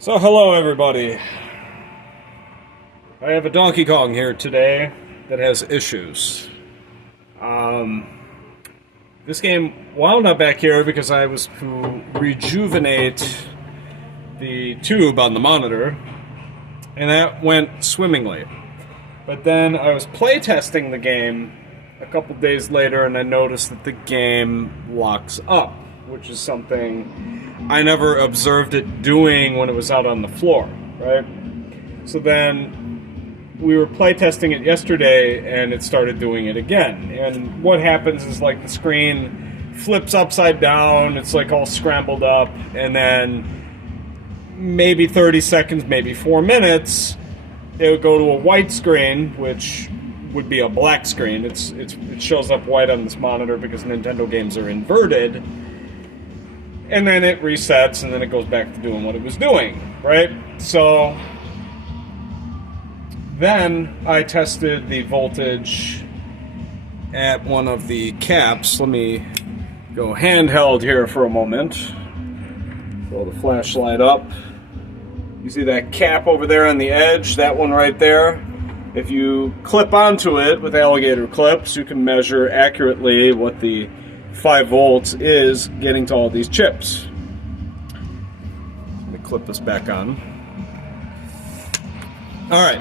So hello everybody. I have a Donkey Kong here today that has issues. This game wound up back here because I was to rejuvenate the tube on the monitor, and that went swimmingly. But then I was playtesting the game a couple days later, and I noticed that the game locks up, which is something I never observed it doing when it was out on the floor, right? So then we were playtesting it yesterday, and it started doing it again. And what happens is, like, the screen flips upside down, it's like all scrambled up, and then maybe 30 seconds, maybe 4 minutes, it would go to a white screen, which would be a black screen. It shows up white on this monitor because Nintendo games are inverted. And then it resets, and then it goes back to doing what it was doing, right? So then I tested the voltage at one of the caps. Let me go handheld here for a moment. Throw the flashlight up. You see that cap over there on the edge? That one right there? If you clip onto it with alligator clips, you can measure accurately what the 5 volts is getting to all these chips. Let me clip this back on. Alright.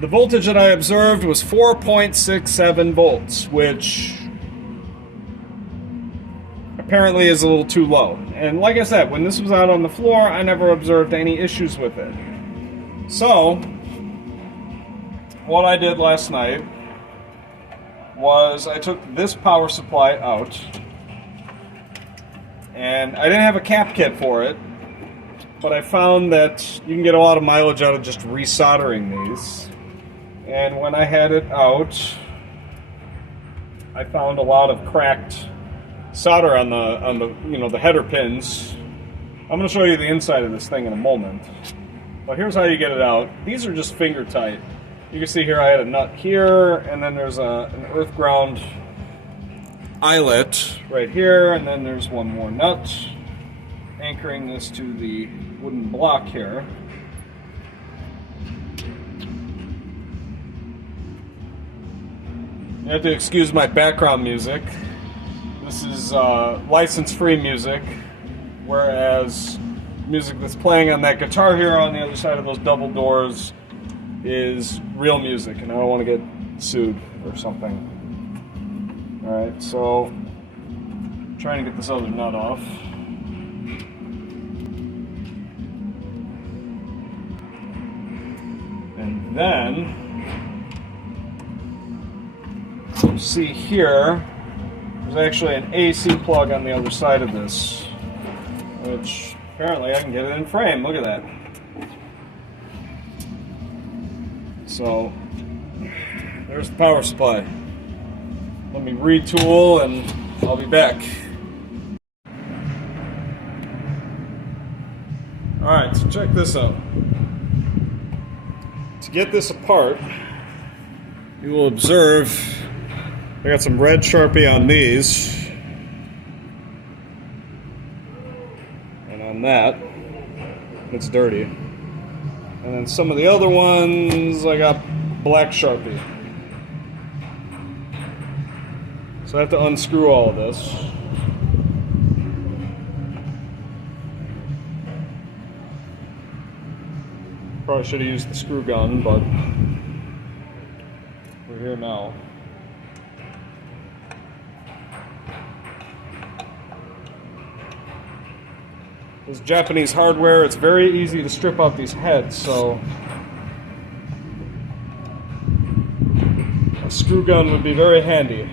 The voltage that I observed was 4.67 volts, which apparently is a little too low. And like I said, when this was out on the floor, I never observed any issues with it. So, what I did last night was I took this power supply out, and I didn't have a cap kit for it, but I found that you can get a lot of mileage out of just resoldering these. And when I had it out, I found a lot of cracked solder on the the header pins. I'm going to show you the inside of this thing in a moment. But here's how you get it out. These are just finger tight. You can see here I had a nut here, and then there's an earth ground eyelet right here, and then there's one more nut anchoring this to the wooden block here. You have to excuse my background music. This is license-free music, whereas music that's playing on that guitar here on the other side of those double doors is real music, and I don't want to get sued or something. Alright, so I'm trying to get this other nut off. And then you see here, there's actually an AC plug on the other side of this, which apparently I can get it in frame. Look at that. So, there's the power supply. Let me retool and I'll be back. Alright, so check this out. To get this apart, you will observe I got some red Sharpie on these, and on that, it's dirty. And then some of the other ones, I got black Sharpie. So I have to unscrew all of this. Probably should have used the screw gun, but we're here now. This Japanese hardware, it's very easy to strip out these heads, so a screw gun would be very handy.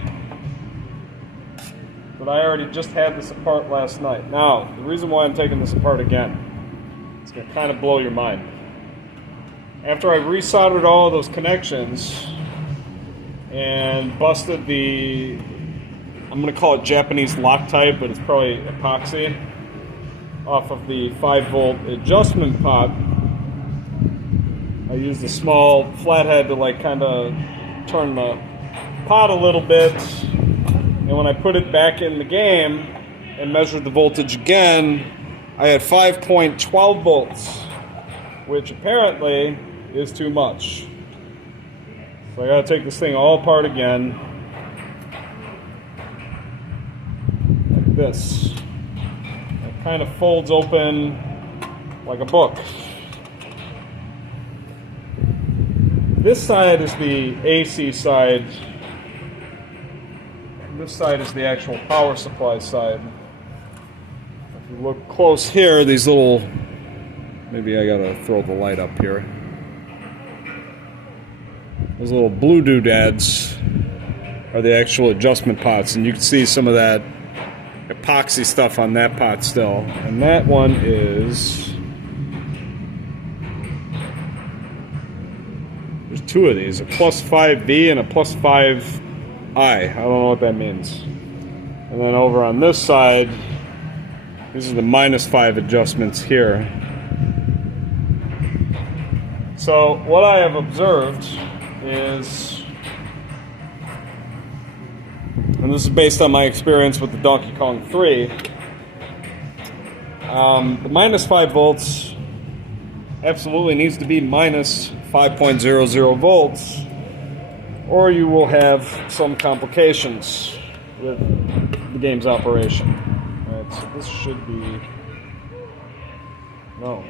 But I already just had this apart last night. Now, the reason why I'm taking this apart again, it's going to kind of blow your mind. After I resoldered all of those connections and busted the, I'm going to call it Japanese Loctite, but it's probably epoxy, off of the 5-volt adjustment pot, I used a small flathead to like kind of turn the pot a little bit, and when I put it back in the game and measured the voltage again, I had 5.12 volts, which apparently is too much. So I gotta take this thing all apart again, like this. It kind of folds open like a book. This side is the AC side. This side is the actual power supply side. If you look close here, these little, maybe I gotta throw the light up here. Those little blue doodads are the actual adjustment pots, and you can see some of that epoxy stuff on that pot still. And that one is, there's two of these, a plus 5V and a plus 5I. I don't know what that means. And then over on this side, these are the minus 5 adjustments here. So what I have observed is, and this is based on my experience with the Donkey Kong 3, the minus 5 volts absolutely needs to be minus 5.00 volts, or you will have some complications with the game's operation. Alright, so this should be, no.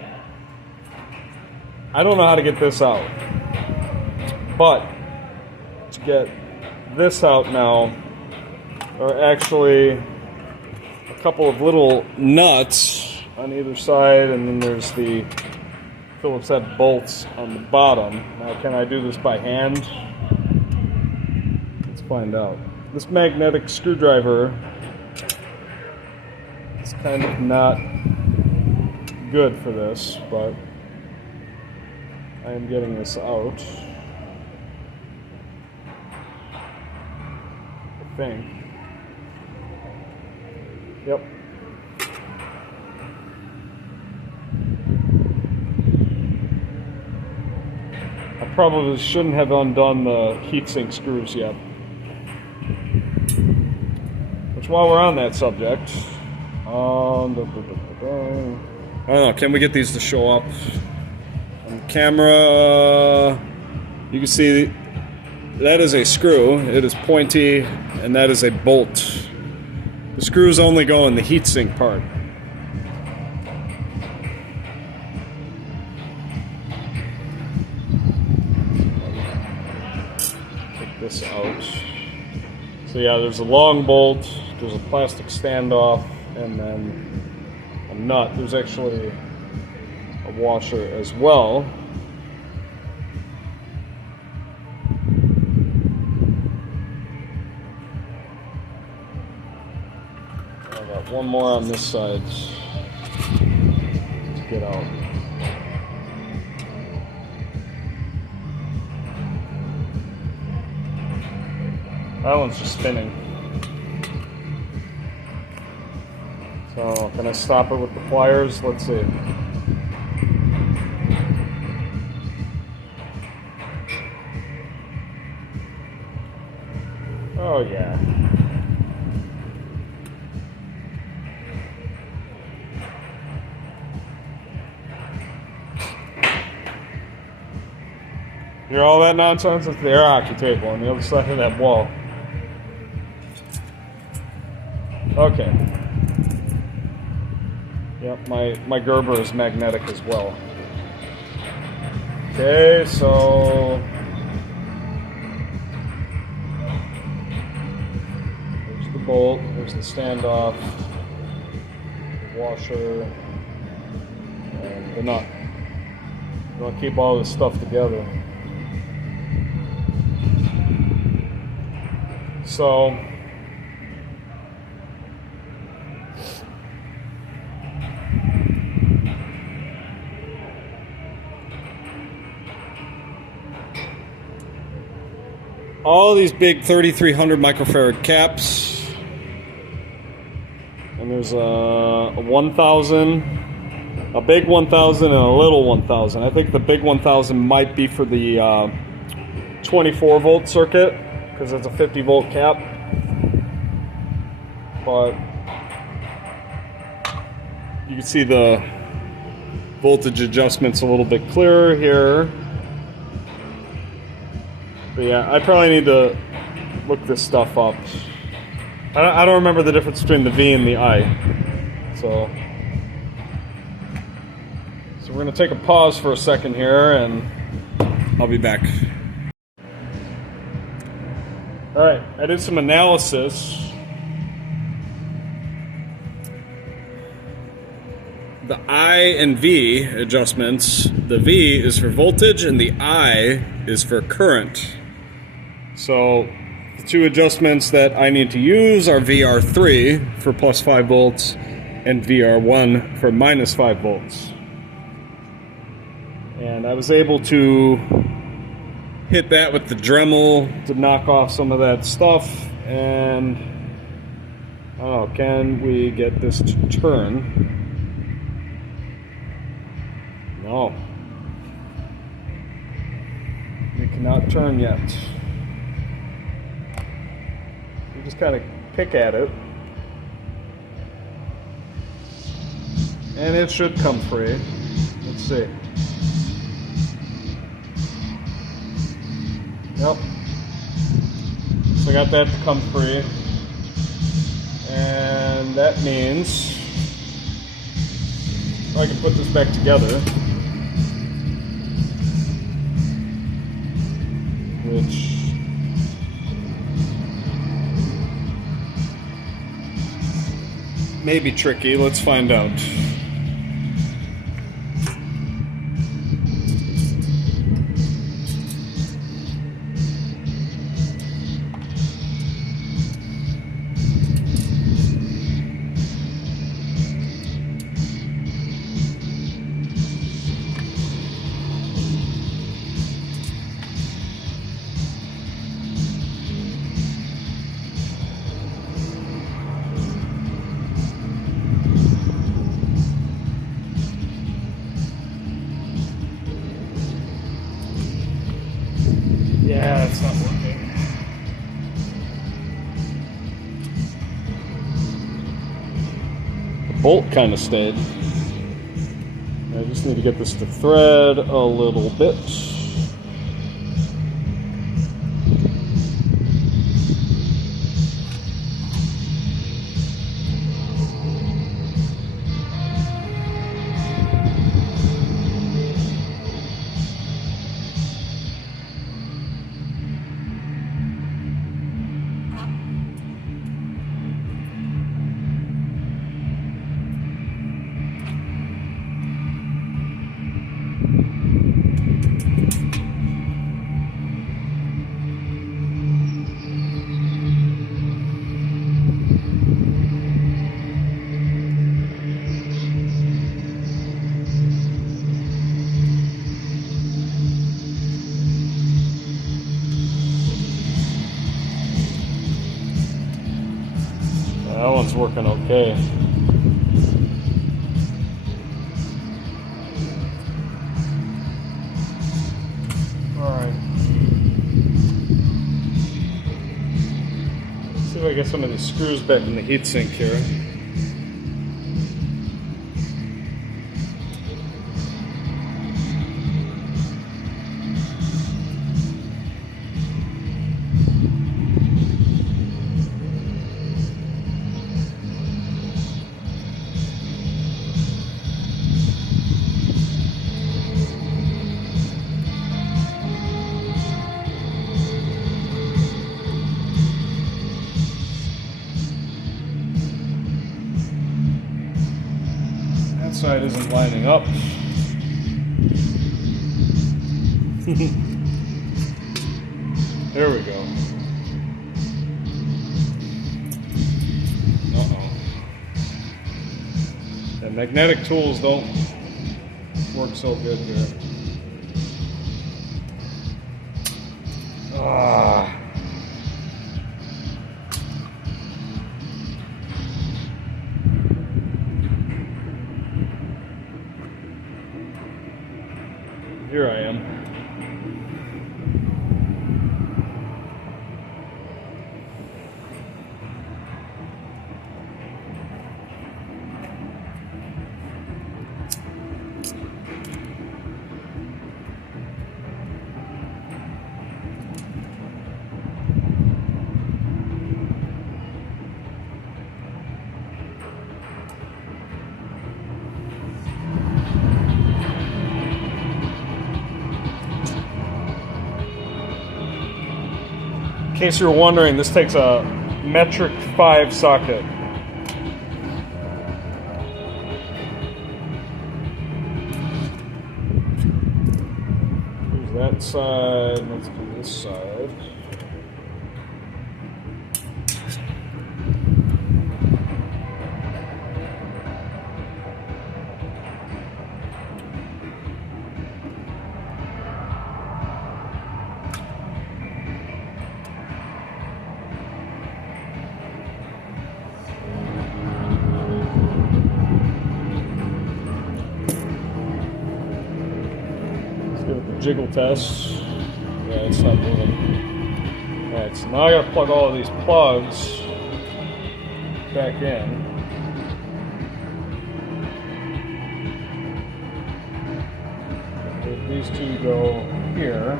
I don't know how to get this out, but to get this out now, there are actually a couple of little nuts on either side, and then there's the Phillips head bolts on the bottom. Now, can I do this by hand? Let's find out. This magnetic screwdriver is kind of not good for this, but I am getting this out, I think. Yep. I probably shouldn't have undone the heatsink screws yet. Which, while we're on that subject, I don't know, can we get these to show up on camera? You can see that is a screw. It is pointy, and that is a bolt. The screws only go in the heatsink part. Take this out. So yeah, there's a long bolt, there's a plastic standoff, and then a nut. There's actually a washer as well. I got one more on this side to get out. That one's just spinning. So, can I stop it with the pliers? Let's see. Oh yeah. Hear all that nonsense? It's the air hockey table on the other side of that wall. Okay. Yep, my Gerber is magnetic as well. Okay, so there's the bolt, there's the standoff, the washer, and the nut. You want to keep all this stuff together. So all these big 3300 microfarad caps, and there's a 1000, a big 1000 and a little 1000. I think the big 1000 might be for the 24 volt circuit, because it's a 50 volt cap, but You can see the voltage adjustments a little bit clearer here. But yeah, I probably need to look this stuff up. I don't remember the difference between the V and the I. So we're going to take a pause for a second here, and I'll be back. Alright, I did some analysis. The I and V adjustments, the V is for voltage and the I is for current. So the two adjustments that I need to use are VR3 for plus 5 volts and VR1 for minus 5 volts. And I was able to hit that with the Dremel to knock off some of that stuff. And oh, can we get this to turn? No. We cannot turn yet. You just kind of pick at it. And it should come free. Let's see. Yep. So I got that to come free. And that means I can put this back together. Which may be tricky. Let's find out. Yeah, it's not working. The bolt kind of stayed. I just need to get this to thread a little bit. That one's working okay. Alright. Let's see if I get some of these screws back in the heatsink here. Side isn't lining up. There we go. Uh-oh. The magnetic tools don't work so good here. Ah. Here I am. case you're wondering, this takes a metric 5 socket. Here's that side. Let's do this side. Jiggle test. Yeah, it's not moving. Alright, so now I gotta plug all of these plugs back in. These two go here.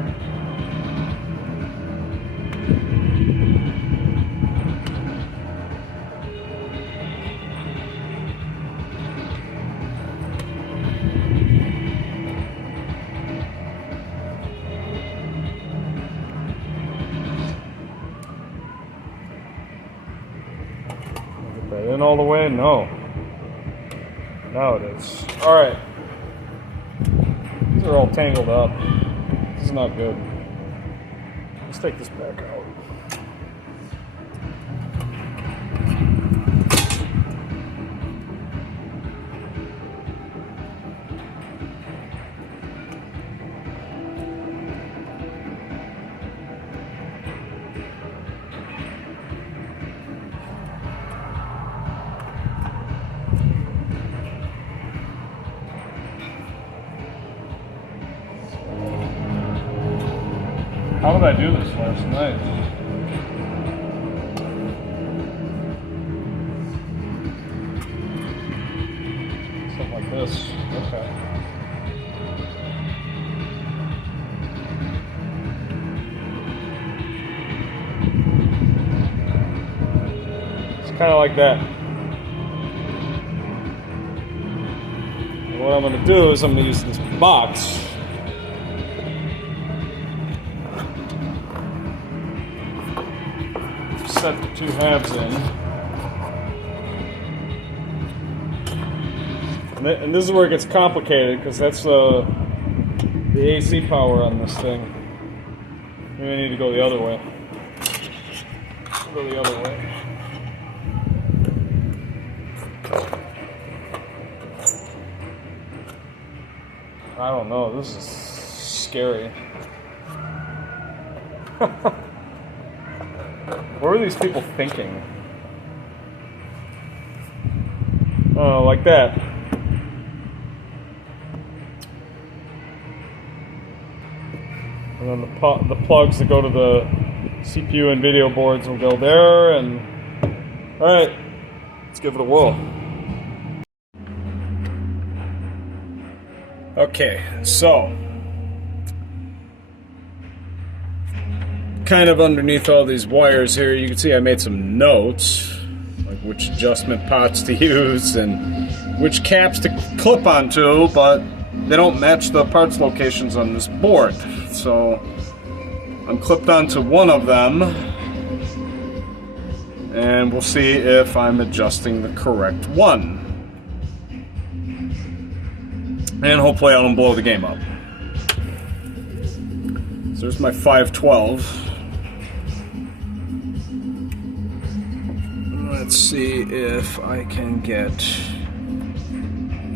In all the way? No. Now it is. Alright. These are all tangled up. This is not good. Let's take this back out. How did I do this last night? Something like this. Okay. It's kind of like that. And what I'm going to do is I'm going to use this box. Set the two halves in, and this is where it gets complicated because that's the AC power on this thing. Maybe I need to go the other way. Go the other way. I don't know. This is scary. What were these people thinking? Oh, like that. And then the plugs that go to the CPU and video boards will go there. And all right, let's give it a whirl. Okay, so kind of underneath all these wires here, you can see I made some notes, like which adjustment pots to use and which caps to clip onto, but they don't match the parts locations on this board. So I'm clipped onto one of them, and we'll see if I'm adjusting the correct one. And hopefully I don't blow the game up. So there's my 512. Let's see if I can get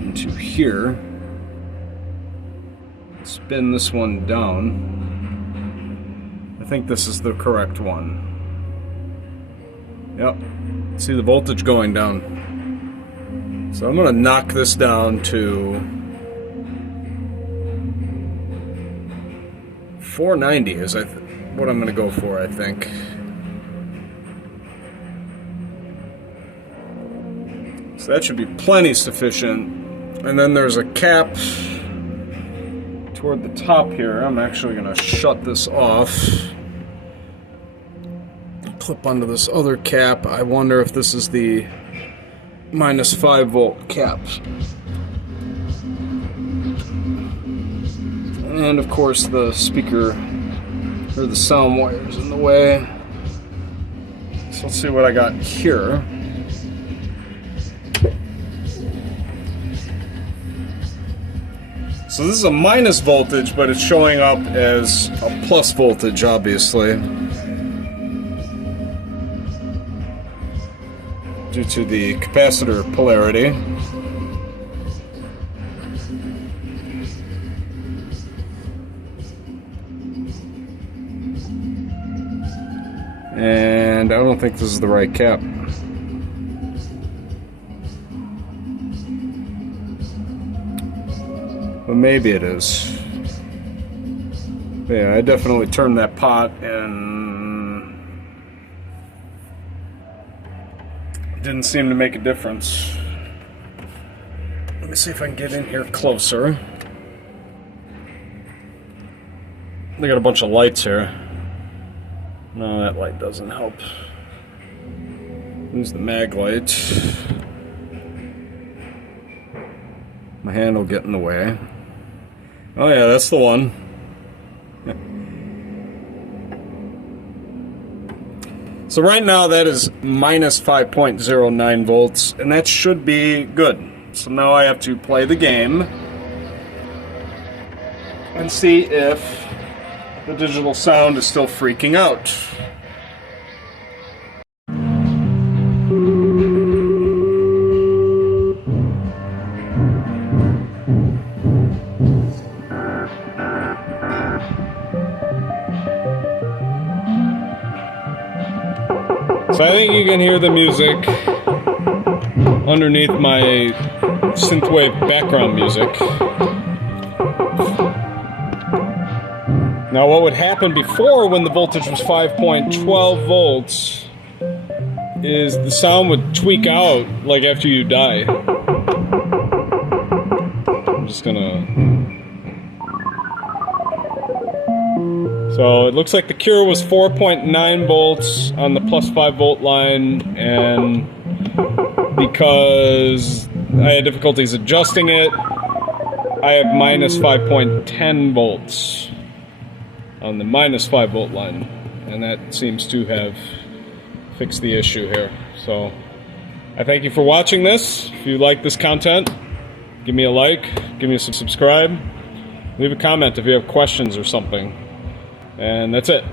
into here. Spin this one down. I think this is the correct one. Yep. See the voltage going down. So I'm going to knock this down to 490 is what I'm going to go for, I think. So that should be plenty sufficient. And then there's a cap toward the top here. I'm actually going to shut this off. Clip onto this other cap. I wonder if this is the minus 5 volt cap. And of course the speaker or the sound wires in the way. So let's see what I got here. So this is a minus voltage, but it's showing up as a plus voltage, obviously, due to the capacitor polarity. And I don't think this is the right cap. But maybe it is. Yeah, I definitely turned that pot and it didn't seem to make a difference. Let me see if I can get in here closer. They got a bunch of lights here. No, that light doesn't help. Use the mag light. My hand will get in the way. Oh yeah, that's the one. So right now that is minus 5.09 volts, and that should be good. So now I have to play the game and see if the digital sound is still freaking out. So I think you can hear the music underneath my synthwave background music. Now what would happen before when the voltage was 5.12 volts is the sound would tweak out like after you die. I'm just gonna... So it looks like the cure was 4.9 volts on the plus 5 volt line, and because I had difficulties adjusting it, I have minus 5.10 volts on the minus 5 volt line, and that seems to have fixed the issue here. So I thank you for watching this. If you like this content, give me a like, give me a subscribe, leave a comment if you have questions or something. And that's it.